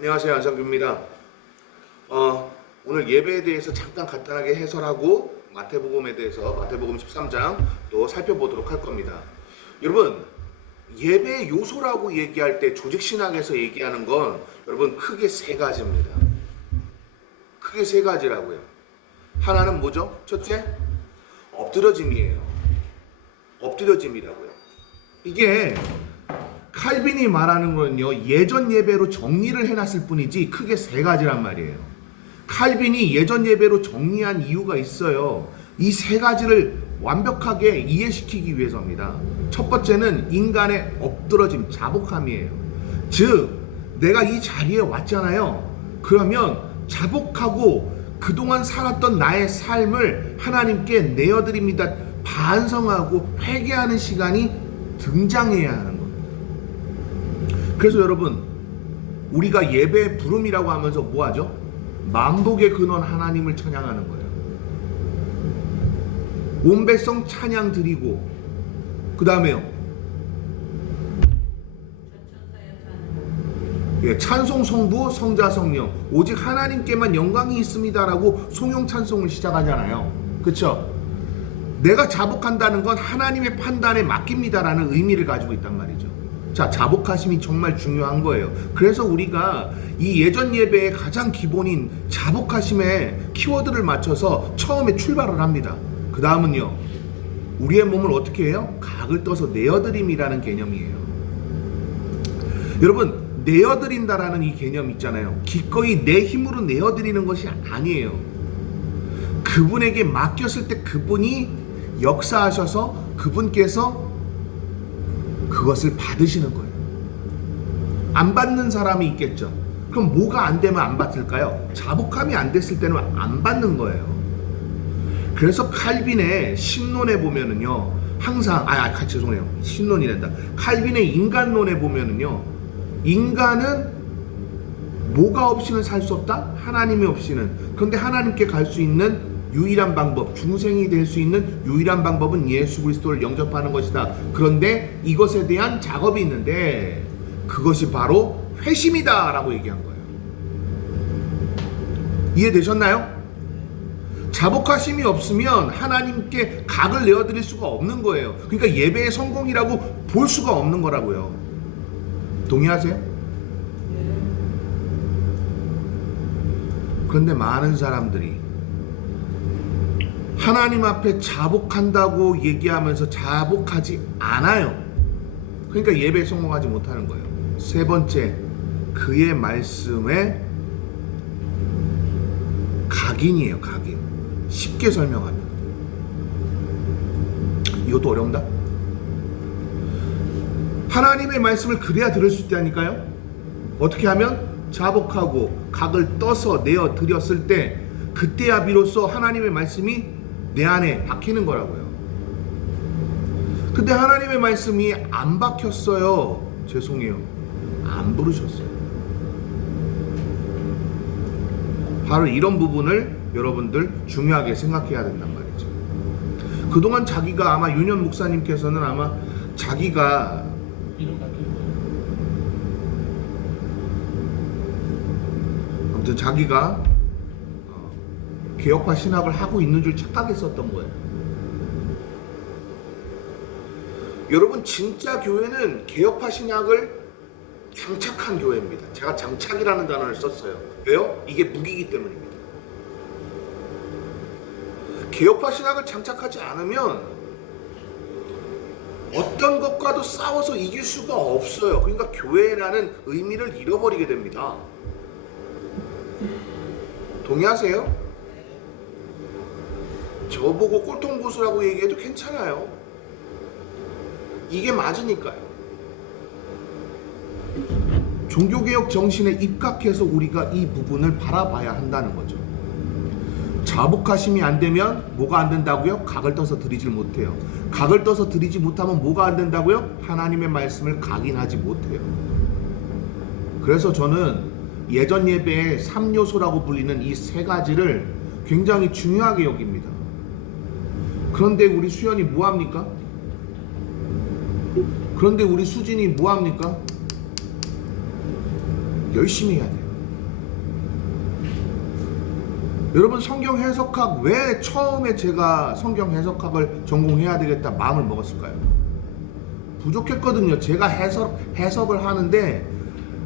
안녕하세요, 안성규입니다. 오늘 예배에 대해서 잠깐 간단하게 해설하고 마태복음에 대해서 마태복음 13장 또 살펴보도록 할 겁니다. 여러분, 예배 요소라고 얘기할 때 조직신학에서 얘기하는 건 여러분 크게 세 가지입니다. 크게 세 가지라고요. 하나는 뭐죠? 첫째, 엎드려짐이에요. 엎드려짐이라고요. 이게 칼빈이 말하는 건요, 예전 예배로 정리를 해놨을 뿐이지 크게 세 가지란 말이에요. 칼빈이 예전 예배로 정리한 이유가 있어요. 이 세 가지를 완벽하게 이해시키기 위해서입니다. 첫 번째는 인간의 엎드러짐, 자복함이에요. 즉, 내가 이 자리에 왔잖아요. 그러면 자복하고 그동안 살았던 나의 삶을 하나님께 내어드립니다. 반성하고 회개하는 시간이 등장해야 하는 거예요. 그래서 여러분, 우리가 예배의 부름이라고 하면서 뭐하죠? 만복의 근원 하나님을 찬양하는 거예요. 온 백성 찬양 드리고, 그 다음에요, 찬송 성부 성자 성령 오직 하나님께만 영광이 있습니다라고 송영 찬송을 시작하잖아요. 그렇죠? 내가 자복한다는 건 하나님의 판단에 맡깁니다라는 의미를 가지고 있단 말이죠. 자, 자복하심이 정말 중요한 거예요. 그래서 우리가 이 예전 예배의 가장 기본인 자복하심의 키워드를 맞춰서 처음에 출발을 합니다. 그 다음은요, 우리의 몸을 어떻게 해요? 각을 떠서 내어드림이라는 개념이에요. 여러분, 내어드린다라는 이 개념 있잖아요. 기꺼이 내 힘으로 내어드리는 것이 아니에요. 그분에게 맡겼을 때 그분이 역사하셔서 그분께서 그것을 받으시는 거예요. 안 받는 사람이 있겠죠. 그럼 뭐가 안 되면 안 받을까요? 자복함이 안 됐을 때는 안 받는 거예요. 그래서 칼빈의 신론에 보면은요, 항상 죄송해요. 신론이란다. 칼빈의 인간론에 보면은요, 인간은 뭐가 없이는 살 수 없다? 하나님이 없이는. 그런데 하나님께 갈 수 있는 유일한 방법, 중생이 될 수 있는 유일한 방법은 예수 그리스도를 영접하는 것이다. 그런데 이것에 대한 작업이 있는데 그것이 바로 회심이다 라고 얘기한 거예요. 이해되셨나요? 자복하심이 없으면 하나님께 각을 내어드릴 수가 없는 거예요. 그러니까 예배의 성공이라고 볼 수가 없는 거라고요. 동의하세요? 그런데 많은 사람들이 하나님 앞에 자복한다고 얘기하면서 자복하지 않아요. 그러니까 예배에 성공하지 못하는 거예요. 세 번째, 그의 말씀에 각인이에요. 각인. 쉽게 설명하면 이것도 어려운다. 하나님의 말씀을 그래야 들을 수 있다니까요. 어떻게 하면? 자복하고 각을 떠서 내어 드렸을 때, 그때야 비로소 하나님의 말씀이 내 안에 박히는 거라고요. 근데 하나님의 말씀이 안 박혔어요. 죄송해요. 안 부르셨어요. 바로 이런 부분을 여러분들 중요하게 생각해야 된단 말이죠. 그동안 자기가 아마 윤현 목사님께서는 아마 자기가 아무튼 자기가 개혁파 신학을 하고 있는 줄 착각했었던 거예요. 여러분, 진짜 교회는 개혁파 신학을 장착한 교회입니다. 제가 장착이라는 단어를 썼어요. 왜요? 이게 무기이기 때문입니다. 개혁파 신학을 장착하지 않으면 어떤 것과도 싸워서 이길 수가 없어요. 그러니까 교회라는 의미를 잃어버리게 됩니다. 동의하세요? 저보고 꼴통고수라고 얘기해도 괜찮아요. 이게 맞으니까요. 종교개혁 정신에 입각해서 우리가 이 부분을 바라봐야 한다는 거죠. 자복하심이 안 되면 뭐가 안 된다고요? 각을 떠서 드리질 못해요. 각을 떠서 드리지 못하면 뭐가 안 된다고요? 하나님의 말씀을 각인하지 못해요. 그래서 저는 예전 예배의 3요소라고 불리는 이 세 가지를 굉장히 중요하게 여깁니다. 그런데 우리 수연이 뭐합니까? 그런데 우리 수진이 뭐합니까? 열심히 해야 돼요. 여러분 성경 해석학 왜 처음에 제가 성경 해석학을 전공해야 되겠다 마음을 먹었을까요? 부족했거든요. 제가 해석을 하는데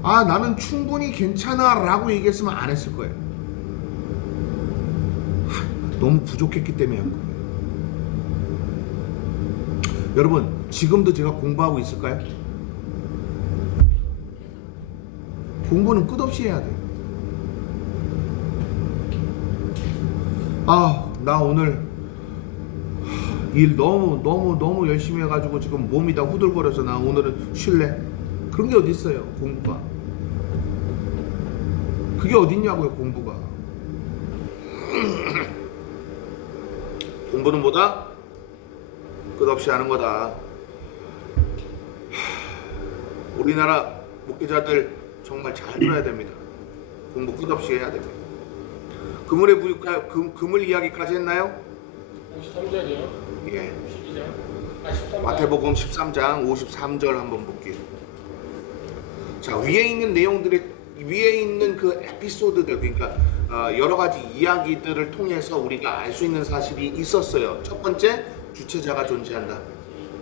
나는 충분히 괜찮아 라고 얘기했으면 안 했을 거예요. 너무 부족했기 때문에 한 거예요. 여러분 지금도 제가 공부하고 있을까요? 공부는 끝없이 해야 돼요. 나 오늘 일 너무 열심히 해가지고 지금 몸이 다 후들거려서 나 오늘은 쉴래. 그런 게 어디 있어요? 공부가. 그게 어딨냐고요, 공부가. 공부는 뭐다? 끝없이 하는 거다. 우리나라 목회자들 정말 잘 들어야 됩니다. 공부 끝없이 해야 됩니다. 그물 이야기까지 했나요? 53절이요. 예. 12장. 13장. 마태복음 13장 53절 한번 볼게요. 자, 위에 있는 그 에피소드들, 그러니까 여러 가지 이야기들을 통해서 우리가 알 수 있는 사실이 있었어요. 첫 번째, 주체자가 존재한다.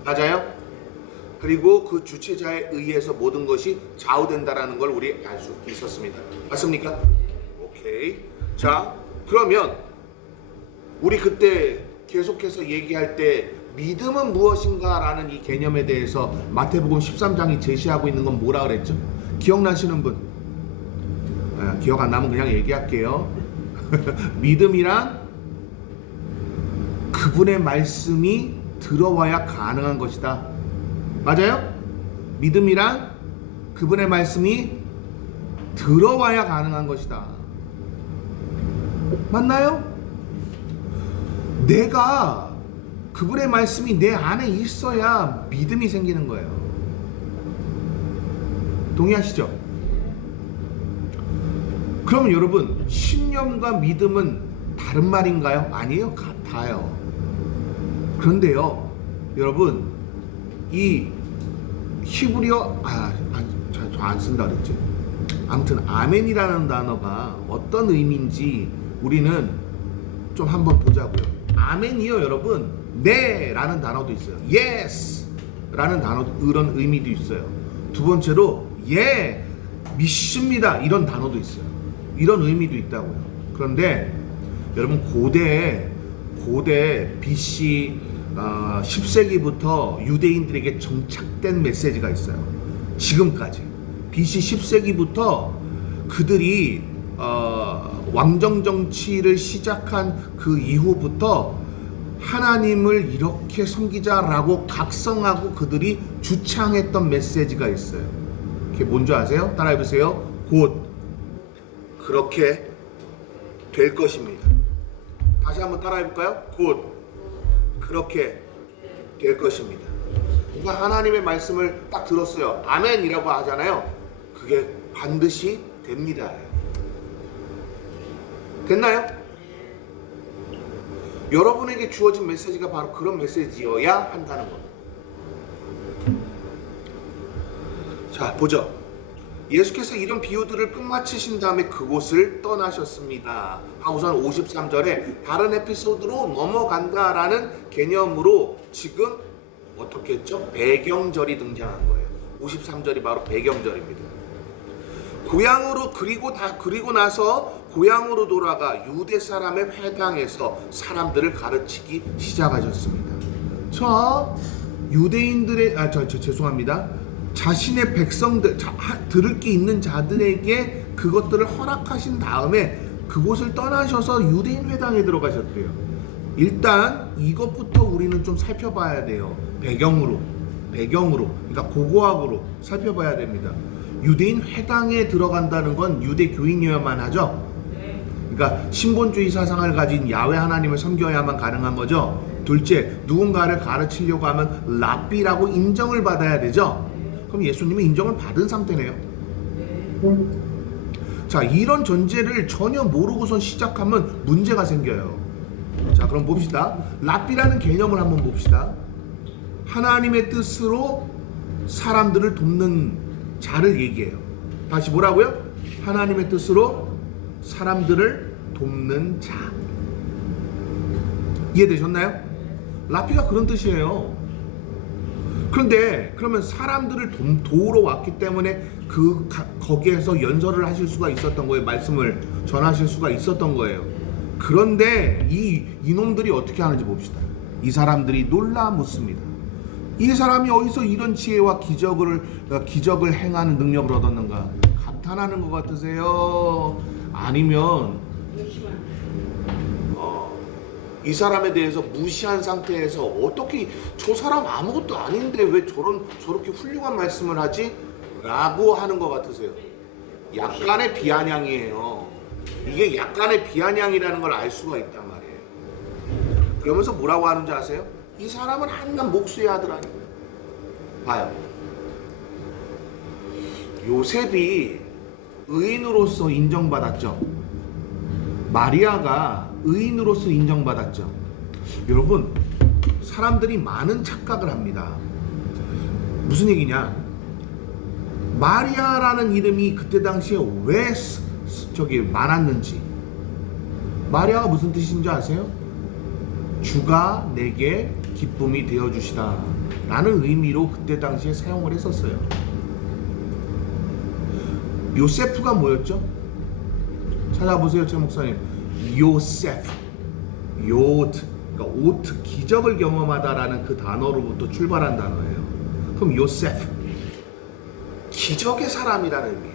맞아요? 그리고 그 주체자에 의해서 모든 것이 좌우된다라는 걸 우리 알 수 있었습니다. 맞습니까? 오케이. 자, 그러면 우리 그때 계속해서 얘기할 때 믿음은 무엇인가라는 이 개념에 대해서 마태복음 13장이 제시하고 있는 건 뭐라 그랬죠? 기억나시는 분? 기억 안 나면 그냥 얘기할게요. 믿음이란 그분의 말씀이 들어와야 가능한 것이다. 맞아요? 믿음이란 그분의 말씀이 들어와야 가능한 것이다. 맞나요? 내가 그분의 말씀이 내 안에 있어야 믿음이 생기는 거예요. 동의하시죠? 그럼 여러분, 신념과 믿음은 다른 말인가요? 아니에요. 같아요. 그런데요, 여러분, 이 히브리어 저 안 쓴다 그랬지. 아무튼 아멘이라는 단어가 어떤 의미인지 우리는 좀 한번 보자고요. 아멘이요, 여러분. 네 라는 단어도 있어요. yes 라는 단어, 이런 의미도 있어요. 두 번째로 예, 믿습니다, 이런 단어도 있어요. 이런 의미도 있다고요. 그런데 여러분, 고대 BC 10세기부터 유대인들에게 정착된 메시지가 있어요. 지금까지 BC 10세기부터 그들이 왕정 정치를 시작한 그 이후부터 하나님을 이렇게 섬기자라고 각성하고 그들이 주창했던 메시지가 있어요. 그게 뭔지 아세요? 따라해보세요. 곧 그렇게 될 것입니다. 다시 한번 따라해볼까요? 곧 그렇게 될 것입니다. 그러니까 하나님의 말씀을 딱 들었어요. 아멘이라고 하잖아요. 그게 반드시 됩니다. 됐나요? 여러분에게 주어진 메시지가 바로 그런 메시지여야 한다는 겁니다. 자, 보죠. 예수께서 이런 비유들을 끝마치신 다음에 그곳을 떠나셨습니다. 우선 53절에 다른 에피소드로 넘어간다라는 개념으로 지금 어떻게 했죠? 배경절이 등장한 거예요. 53절이 바로 배경절입니다. 그리고 나서 고향으로 돌아가 유대 사람의 회당에서 사람들을 가르치기 시작하셨습니다. 자, 유대인들의 죄송합니다. 자신의 백성들, 들을 게 있는 자들에게 그것들을 허락하신 다음에 그곳을 떠나셔서 유대인 회당에 들어가셨대요. 일단 이것부터 우리는 좀 살펴봐야 돼요. 배경으로, 그러니까 고고학으로 살펴봐야 됩니다. 유대인 회당에 들어간다는 건 유대 교인이어야만 하죠. 그러니까 신본주의 사상을 가진 야훼 하나님을 섬겨야만 가능한 거죠. 둘째, 누군가를 가르치려고 하면 랍비라고 인정을 받아야 되죠. 그럼 예수님은 인정을 받은 상태네요. 자, 이런 전제를 전혀 모르고선 시작하면 문제가 생겨요. 자, 그럼 봅시다. 랍비라는 개념을 한번 봅시다. 하나님의 뜻으로 사람들을 돕는 자를 얘기해요. 다시 뭐라고요? 하나님의 뜻으로 사람들을 돕는 자. 이해되셨나요? 라피가 그런 뜻이에요. 그런데 그러면 사람들을 도우러 왔기 때문에 거기에서 연설을 하실 수가 있었던 거예요. 말씀을 전하실 수가 있었던 거예요. 그런데 이놈들이 어떻게 하는지 봅시다. 이 사람들이 놀라 묻습니다. 이 사람이 어디서 이런 지혜와 기적을 행하는 능력을 얻었는가? 감탄하는 것 같으세요? 아니면 이 사람에 대해서 무시한 상태에서 어떻게 저 사람 아무것도 아닌데 왜 저렇게 훌륭한 말씀을 하지? 라고 하는 것 같으세요? 약간의 비아냥이에요. 이게 약간의 비아냥이라는 걸 알 수가 있단 말이에요. 그러면서 뭐라고 하는지 아세요? 이 사람은 한낱 목수의 아들 아니에요. 봐요. 요셉이 의인으로서 인정받았죠. 마리아가 의인으로서 인정받았죠. 여러분, 사람들이 많은 착각을 합니다. 무슨 얘기냐? 마리아라는 이름이 그때 당시에 왜 많았는지. 마리아가 무슨 뜻인지 아세요? 주가 내게 기쁨이 되어주시다 라는 의미로 그때 당시에 사용을 했었어요. 요세프가 뭐였죠? 찾아보세요, 제 목사님. 요세프, 그러니까 오트, 기적을 경험하다라는 그 단어로부터 출발한 단어예요. 그럼 요세프, 기적의 사람이라는 의미예요.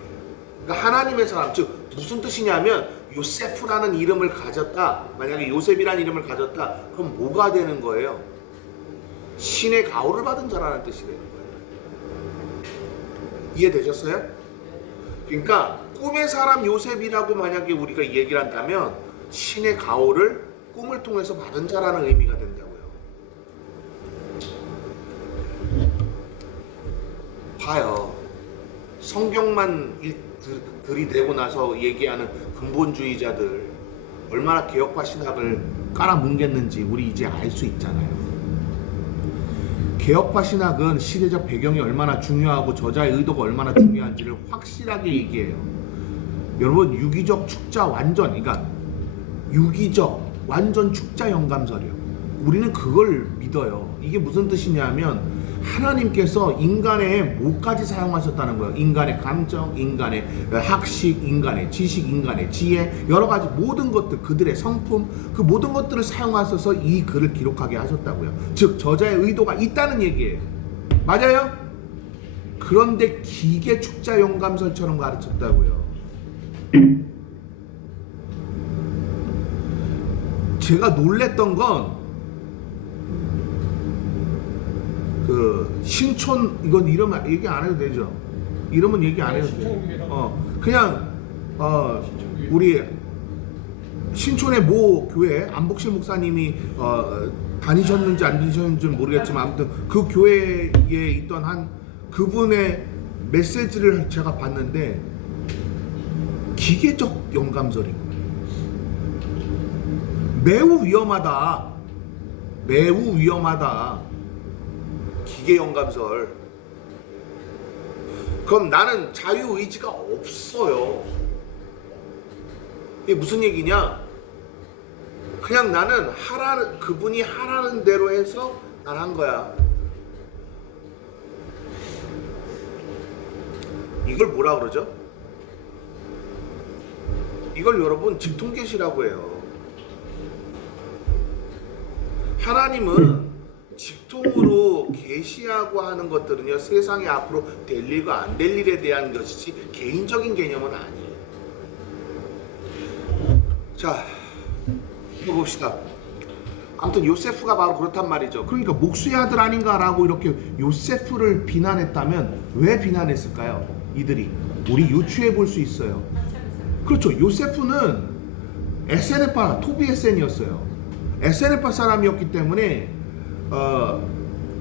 그러니까 하나님의 사람, 즉 무슨 뜻이냐면 요세프라는 이름을 가졌다. 만약에 요셉이라는 이름을 가졌다. 그럼 뭐가 되는 거예요? 신의 가호를 받은 자라는 뜻이 되는 거예요. 이해되셨어요? 그러니까 꿈의 사람 요셉이라고 만약에 우리가 얘기를 한다면 신의 가호를 꿈을 통해서 받은 자라는 의미가 된다고요. 봐요. 성경만 들이대고 나서 얘기하는 근본주의자들 얼마나 개혁파 신학을 깔아뭉갰는지 우리 이제 알 수 있잖아요. 개혁파 신학은 시대적 배경이 얼마나 중요하고 저자의 의도가 얼마나 중요한지를 확실하게 얘기해요. 여러분, 유기적 축자 완전, 그러니까 유기적 완전 축자 영감설이요. 우리는 그걸 믿어요. 이게 무슨 뜻이냐면 하나님께서 인간의 뭐까지 사용하셨다는 거예요. 인간의 감정, 인간의 학식, 인간의 지식, 인간의 지혜, 여러 가지 모든 것들, 그들의 성품, 그 모든 것들을 사용하셔서 이 글을 기록하게 하셨다고요. 즉 저자의 의도가 있다는 얘기예요. 맞아요? 그런데 기계 축자 영감설처럼 가르쳤다고요. 제가 놀랬던 건 그 신촌, 이건 이름 얘기 안 해도 되죠? 이름은 얘기 안 해도 돼요. 그냥 우리 신촌의 모 교회 안복실 목사님이 다니셨는지 안 다니셨는지 모르겠지만 아무튼 그 교회에 있던 한 그분의 메시지를 제가 봤는데 기계적 영감설인 거예요. 매우 위험하다. 매우 위험하다. 기계 영감설. 그럼 나는 자유의지가 없어요. 이게 무슨 얘기냐? 그냥 나는 그분이 하라는 대로 해서 난 한 거야. 이걸 뭐라 그러죠? 이걸 여러분 직통계시라고 해요. 하나님은 직통으로 계시하고 하는 것들은요, 세상에 앞으로 될 일과 안 될 일에 대한 것이지 개인적인 개념은 아니에요. 자, 이거 봅시다. 아무튼 요세프가 바로 그렇단 말이죠. 그러니까 목수의 아들 아닌가라고 이렇게 요세프를 비난했다면 왜 비난했을까요? 이들이 우리 유추해 볼 수 있어요. 그렇죠. 요세프는 에세네파 토비에센이었어요. 에세네파 사람이었기 때문에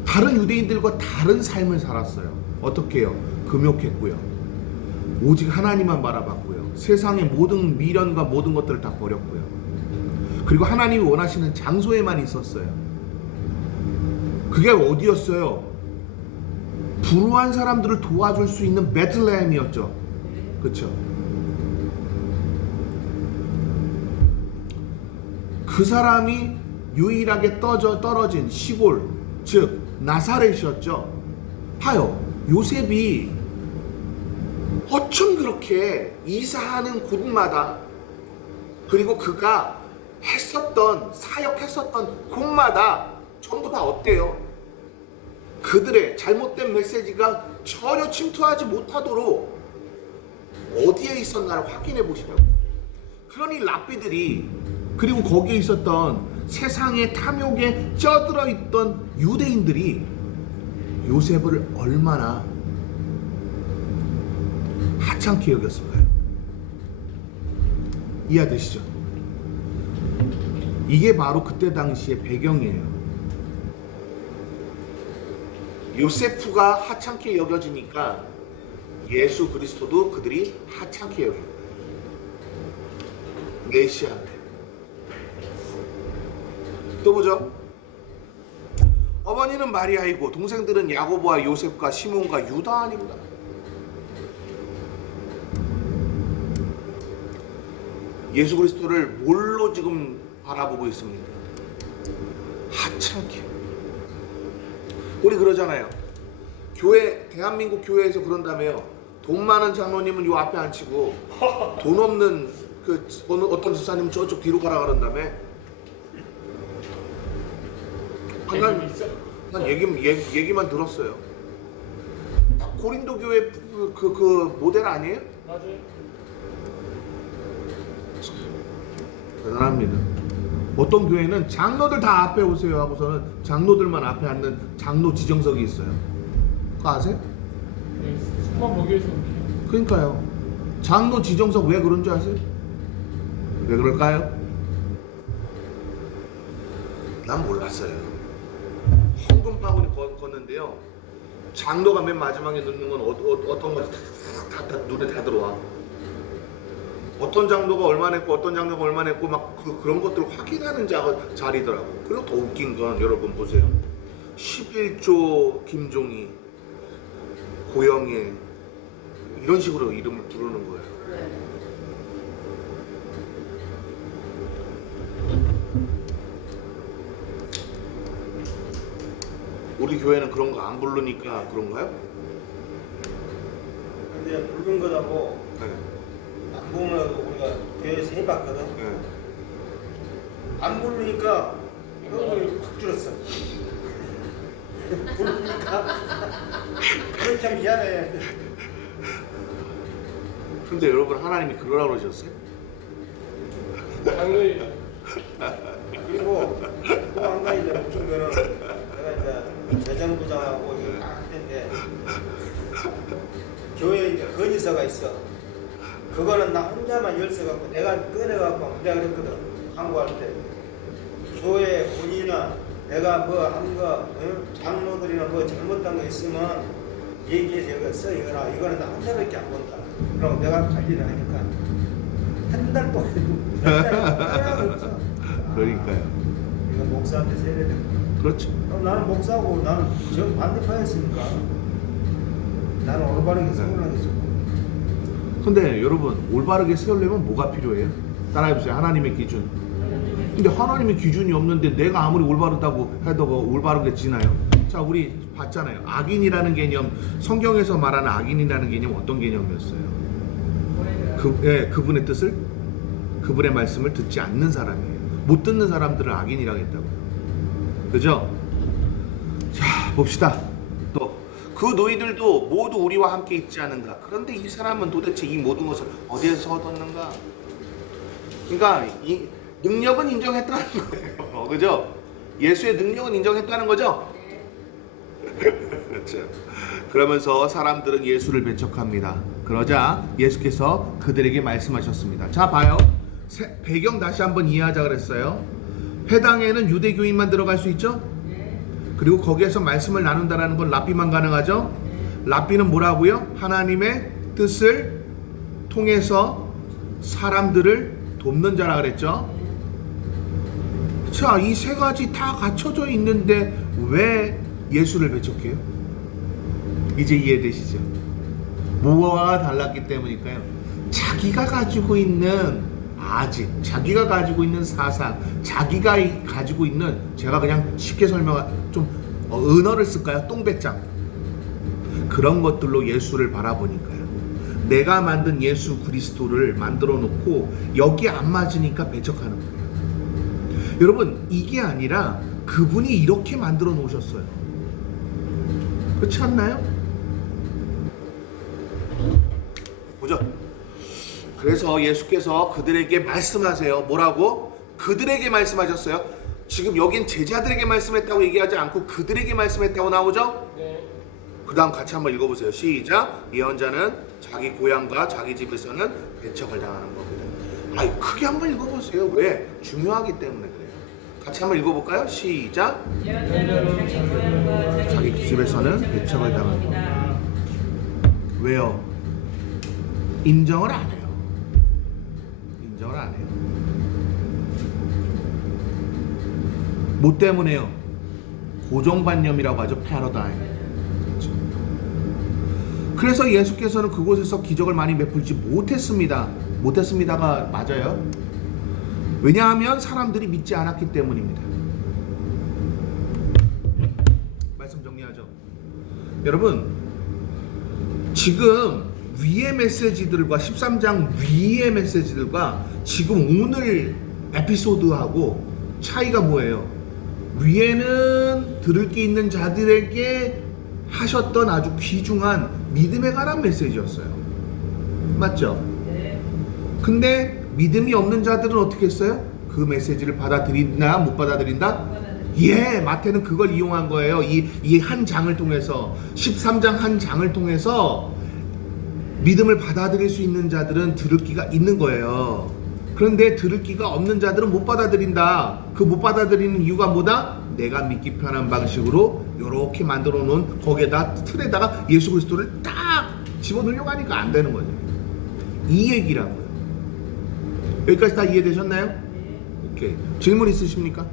다른 유대인들과 다른 삶을 살았어요. 어떻게 해요? 금욕했고요. 오직 하나님만 바라봤고요. 세상의 모든 미련과 모든 것들을 다 버렸고요. 그리고 하나님이 원하시는 장소에만 있었어요. 그게 어디였어요? 불우한 사람들을 도와줄 수 있는 베들레헴이었죠. 그렇죠? 그 사람이 유일하게 떨어진 시골, 즉 나사렛이었죠. 봐요. 요셉이 어쩜 그렇게 이사하는 곳마다, 그리고 그가 사역했었던 곳마다 전부 다 어때요? 그들의 잘못된 메시지가 전혀 침투하지 못하도록 어디에 있었나를 확인해 보시라고. 그러니 랍비들이, 그리고 거기에 있었던 세상의 탐욕에 쩌들어 있던 유대인들이 요셉을 얼마나 하찮게 여겼을까요? 이해되시죠? 이게 바로 그때 당시의 배경이에요. 요세프가 하찮게 여겨지니까 예수 그리스도도 그들이 하찮게 여겨요. 메시아인데. 또 보죠. 어머니는 마리아이고 동생들은 야고보와 요셉과 시몬과 유다 아닙니다. 예수 그리스도를 뭘로 지금 바라보고 있습니까? 하찮게. 우리 그러잖아요. 대한민국 교회에서 그런다며요. 돈 많은 장로님은 요 앞에 앉히고 돈 없는 어떤 집사님은 저쪽 뒤로 가라 그런다며. 난 얘기만 들었어요. 고린도 교회 그 모델 아니에요? 맞아요. 대단합니다. 어떤 교회는 장로들 다 앞에 오세요 하고서는 장로들만 앞에 앉는 장로 지정석이 있어요. 그거 아세요? 네, 스포만 보기 위해서 그렇게. 그러니까요. 장로 지정석 왜 그런 줄 아세요? 왜 그럴까요? 난 몰랐어요. 헌금 바구니 걷는데요. 장로가 맨 마지막에 넣는 건 어떤 거 다 눈에 다 들어와. 어떤 장로가 얼마 냈고 어떤 장로가 얼마 냈고 막 그런 것들을 확인하는 자리더라고. 그리고 더 웃긴 건 여러분 보세요. 11조 김종희, 고영애 이런 식으로 이름을 부르는 거예요. 우리 교회는 그런 거 안 부르니까 그런가요? 근데 붉은 거다고 네. 안 보면 우리가 교회에서 해봤거든. 네. 안 부르니까 현금이 확 줄었어. 부르니까 그건 참 미안해. 근데 여러분 하나님이 그러라고 그러셨어요? 장로예요. 그리고 또 한 가지 이제 웃긴 거는 내가 이제 재정부장하고 이거 딱 할 텐데 교회에 이제 건의서가 있어. 그거는 나 혼자만 열쇠 갖고 내가 꺼내갖고 내가 그랬거든. 광고할 때 교회 본인이나 내가 뭐 한 거 장로들이나 뭐 잘못한 거 있으면 얘기해서 이거 써 이거나 이거는 나 혼자밖에 안 본다. 그럼 내가 관리를 하니까 한 달 동안 하나도 없어. 그러니까요. 이거 목사한테 세례 된 거. 그렇죠. 그럼 나는 목사고 나는 정 반대파였으니까 나는 올바르게 세우려겠어. 근데 여러분 올바르게 세우려면 뭐가 필요해요? 따라해보세요. 하나님의 기준. 근데 하나님의 기준이 없는데 내가 아무리 올바르다고 해도 올바르게 지나요? 자, 우리 봤잖아요. 악인이라는 개념, 성경에서 말하는 악인이라는 개념 어떤 개념이었어요? 그분의 뜻을, 그분의 말씀을 듣지 않는 사람이에요. 못 듣는 사람들을 악인이라고 했다고요. 그죠? 자, 봅시다. 또 그 너희들도 모두 우리와 함께 있지 않은가? 그런데 이 사람은 도대체 이 모든 것을 어디에서 얻었는가? 그러니까 이 능력은 인정했다는 거예요. 그죠? 예수의 능력은 인정했다는 거죠? 그렇죠. 그러면서 사람들은 예수를 배척합니다. 그러자 예수께서 그들에게 말씀하셨습니다. 자, 봐요. 배경 다시 한번 이해하자 그랬어요. 회당에는 유대교인만 들어갈 수 있죠? 그리고 거기에서 말씀을 나눈다라는 건 랍비만 가능하죠? 랍비는 뭐라고요? 하나님의 뜻을 통해서 사람들을 돕는 자라 그랬죠? 자, 이 세 가지 다 갖춰져 있는데 왜 예수를 배척해요? 이제 이해되시죠? 뭐가 달랐기 때문일까요? 자기가 가지고 있는 아직 자기가 가지고 있는 사상, 자기가 가지고 있는, 제가 그냥 쉽게 좀 은어를 쓸까요? 똥배짱. 그런 것들로 예수를 바라보니까요. 내가 만든 예수 그리스도를 만들어 놓고 여기 안 맞으니까 배척하는 거예요. 여러분, 이게 아니라 그분이 이렇게 만들어 놓으셨어요. 그렇지 않나요? 보죠. 그래서 예수께서 그들에게 말씀하세요. 뭐라고? 그들에게 말씀하셨어요. 지금 여긴 제자들에게 말씀했다고 얘기하지 않고 그들에게 말씀했다고 나오죠? 네. 그 다음 같이 한번 읽어보세요. 시작. 예언자는 자기 고향과 자기 집에서는 배척을 당하는 겁니다. 아이, 크게 한번 읽어보세요. 왜? 중요하기 때문에 그래요. 같이 한번 읽어볼까요? 시작. 예언자는 자기 고향과 자기 집에서는 배척을 당하는 겁니다. 왜요? 인정을 안 해요. 인정을 안 해요. 뭐 때문에요? 고정관념이라고 하죠. 패러다임. 그래서 예수께서는 그곳에서 기적을 많이 베풀지 못했습니다. 못했습니다가 맞아요. 왜냐하면 사람들이 믿지 않았기 때문입니다. 말씀 정리하죠. 여러분, 지금 위의 메시지들과 13장 위의 메시지들과 지금 오늘 에피소드하고 차이가 뭐예요? 위에는 들을 게 있는 자들에게 하셨던 아주 귀중한 믿음에 관한 메시지였어요. 맞죠? 네. 근데 믿음이 없는 자들은 어떻게 했어요? 그 메시지를 받아들이나 못 받아들인다? 예, 마태는 그걸 이용한 거예요. 이 한 장을 통해서, 13장 한 장을 통해서 믿음을 받아들일 수 있는 자들은 들을 기가 있는 거예요. 그런데 들을 기가 없는 자들은 못 받아들인다. 그 못 받아들이는 이유가 뭐다? 내가 믿기 편한 방식으로 이렇게 만들어 놓은 거기에다 틀에다가 예수 그리스도를 딱 집어넣으려고 하니까 안 되는 거죠. 이 얘기라고요. 여기까지 다 이해되셨나요? 오케이. 질문 있으십니까?